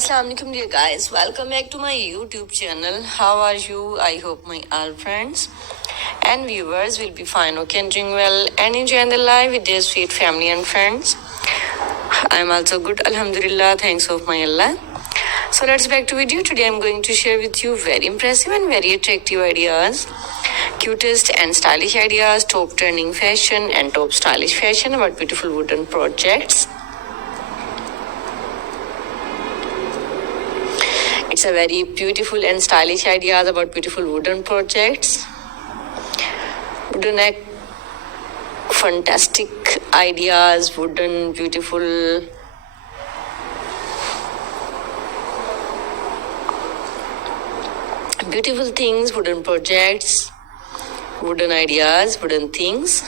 Assalamu alaikum dear guys, welcome back to my YouTube channel. How are you? I hope my all friends and viewers will be fine, okay, and doing well and enjoying the life with their sweet family and friends. I'm also good, alhamdulillah, thanks of my Allah. So let's back to video. Today I'm going to share with you very impressive and very attractive ideas, cutest and stylish ideas, top trending fashion and top stylish fashion about beautiful wooden projects. It's a very beautiful and stylish ideas about beautiful wooden projects. Wooden fantastic ideas, wooden beautiful things, wooden projects, wooden ideas, wooden things.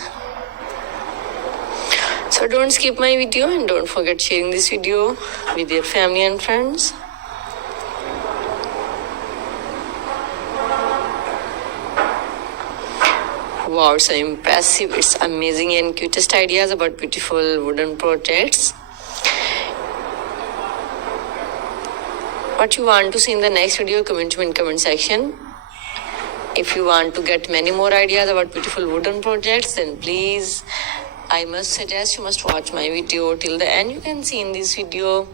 So don't skip my video and don't forget sharing this video with your family and friends. Wow, so impressive. It's amazing and cutest ideas about beautiful wooden projects. What you want to see in the next video, comment in comment section. If you want to get many more ideas about beautiful wooden projects, then please, I must suggest you must watch my video till the end. You can see in this video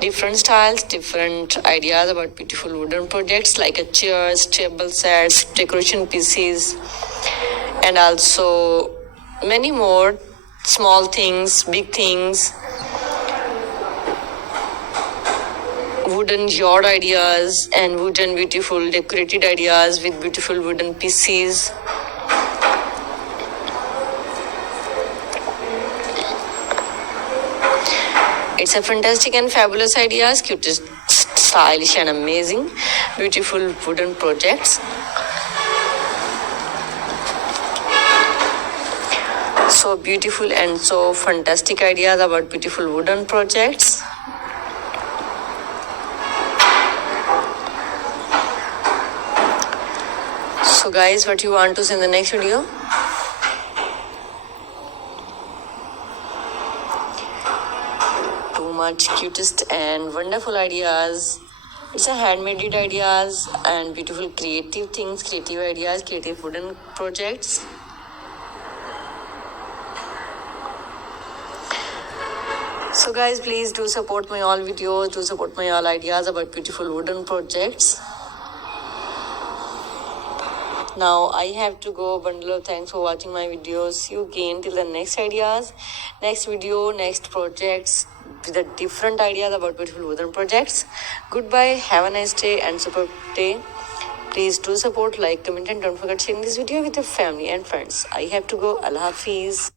different styles, different ideas about beautiful wooden projects like a chairs, table sets, decoration pieces, and also many more small things, big things, wooden yard ideas and wooden beautiful decorated ideas with beautiful wooden pieces. It's a fantastic and fabulous ideas, cutest, stylish and amazing, beautiful wooden projects. So beautiful and so fantastic ideas about beautiful wooden projects. So guys, what you want to see in the next video? Too much cutest and wonderful ideas. It's a handmade ideas and beautiful creative things, creative ideas, creative wooden projects. So guys, please do support my all videos, do support my all ideas about beautiful wooden projects. Now I have to go. Bundle of thanks for watching my videos. See you again till the next ideas, next video, next projects with a different ideas about beautiful wooden projects. Goodbye, have a nice day and superb day. Please do support, like, comment and don't forget sharing this video with your family and friends. I have to go. Allah Hafiz.